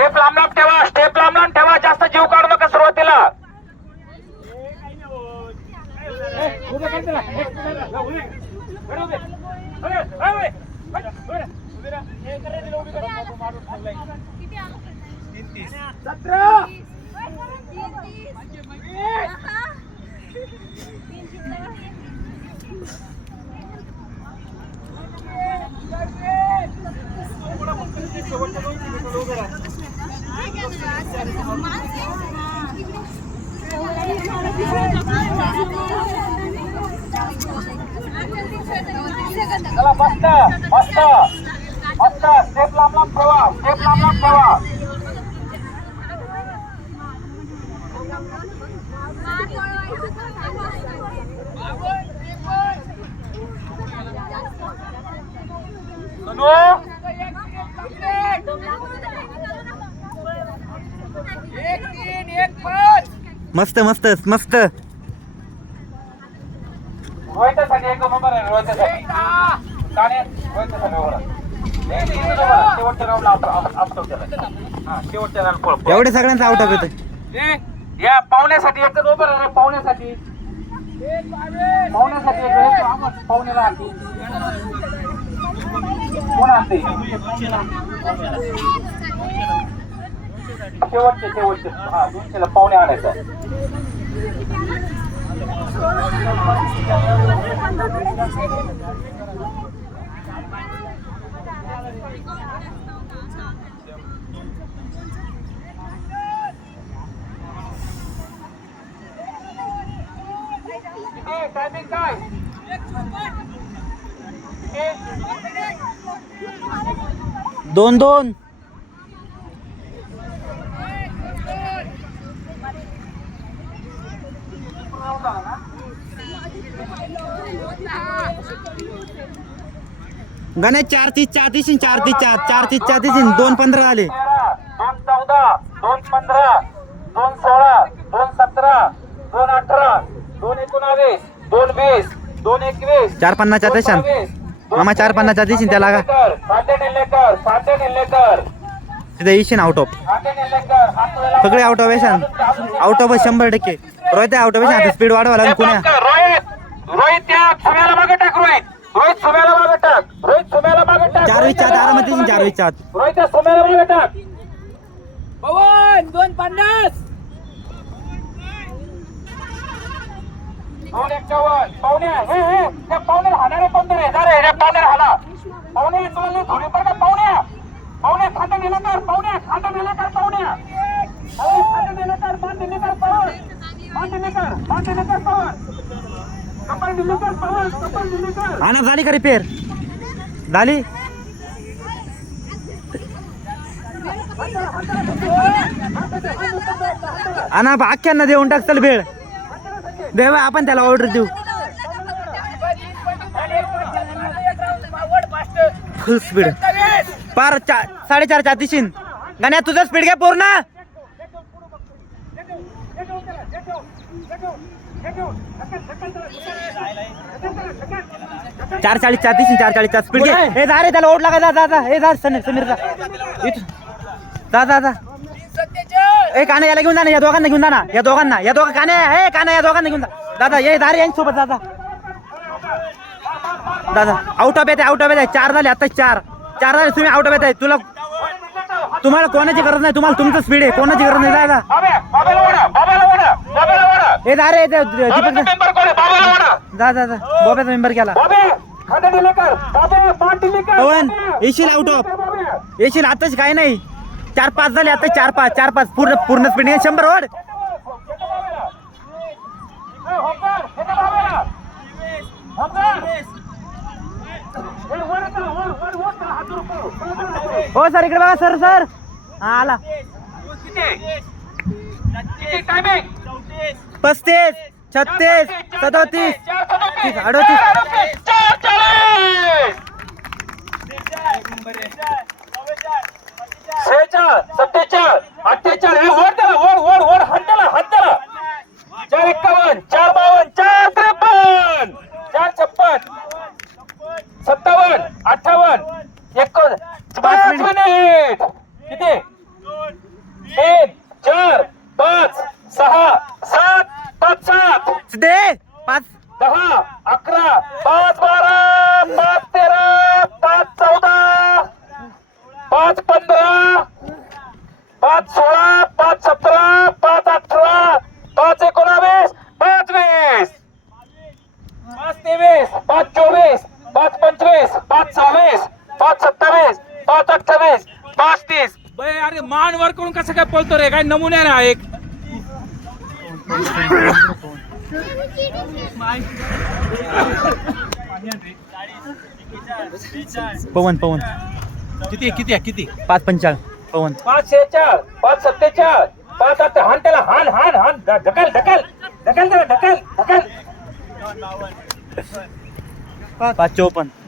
Step लांब लांब ठेवा, स्टेप लांब लांब ठेवा, जास्त जीव काढू नका सुरुवातीला. चला मस्त मस्त मस्त, स्टेप लांब लांब ठेवा, स्टेप लांब लांब ठेवा. मस्त मस्त मस्त. रोहितासाठी एक नंबर आहे, रोहितासाठी काने रोहितासाठी ओव्हर. शेवटच्या राऊंडला आपटो केला. हा शेवटच्या राऊंड एवढे सगळ्यांचा आउट ऑफ येतोय. या पाहुण्यासाठी एकच ओव्हर आहे, पाहुण्यासाठी पाहुण्यासाठी एक पाहुण्याला कोण आणते शेवटचे हा 200ला पाहुणे आणायचा. टायमिंग काय? 2-2. गणेश 4-30 4-30 4-30 4-30 4-30 2-15 झाले. 2-14 2-15 2-16 2-17 2-18 2-19 2-20 2-21 4-50 देशान मामा 4-50 देशील त्याला का तिथे येशील आउट ऑफ सगळे आउट ऑफ येशान out of 100%. Rohit out of येशान स्पीड वाढवा लागेल पुण्या. रोहित त्या सुम्याला मागे टाक. रोहित सुम्याला मागे टाक. रोहित सुम्याला मागे टाक. 4-20 आरामात येशील 4-20. रोहित त्या सुम्याला मागे टाक. पवन 250 251 पाहुण्या हे त्या पाहुण्याला हाणारे कोणते रे? जा रे पाहुण्याला हाणा. पाहुणे तुला थोडी पण का पाहुण्या पाहुण्या खांदा नेला कर. पाहुण्या खांदा नेला कर. पाहुण्या खांदा नेला कर. मान दिले कर पवन. मान दिले कर. मान दिले कर पवन. कपाळ दिले कर पवन. कपाळ दिले कर. आणा झाली का रिपेअर झाली. आणा आख्यांना देऊन टाक चल भेळ देवा आपण त्याला ऑर्डर देऊ. फुल स्पीड पार 4.5 4-3 गाण्या तुझं स्पीड घ्या पूर्ण. 4.40 4-3 4.40 स्पीड घे. हे जा रे त्याला ओढ लागा. जा जा जा हे जा समीर जा जा जा जा. ए कान्या याला घेऊन जा ना. या दोघांना घेऊन जा ना. या दोघांना कान्या हे कान्या या दोघांना घेऊन जा. दादा ये दारे यांच्यासोबत दादा दादा आउट ऑफ येते. आउट ऑफ येते 4 झाले आता 4 झाले. तुम्ही आउट ऑफ येत आहे. तुम्हाला कोणाची गरज नाही. तुम्हाला तुमचं स्पीड आहे. कोणाची गरज नाही. दादा हे दारे दीपक जा जा जा बॉब्याचा मेंबर केला. पवन येशील आउट ऑफ येशील आताच काय नाही. 4-5 झाले आता 4-5 पूर्ण स्पीड 100 ओढ. हो सर इकडे बघा सर सर हा आला. 35 36 37 38 47 48 वर त्याला वर हात त्याला 451 452 453 456 57 58 5 मिनिट किती 3 4 5 6 7 5 7 दे 5 10 11 5 12 5 13 5 14 5 15 5 16 5 17 5 18 5 19 5 20 5 23 5 24 5 25 5 26 5 27 5 28 5 30. बे अरे मान वर करून कसं काय पळतो रे काय नमुना ना एक पवन पवन किती किती किती 545 पवन 5 46 5 47 5 8 हान त्याला हान हान हान ढकल ढकल ढकल त्याला ढकल ढकल 554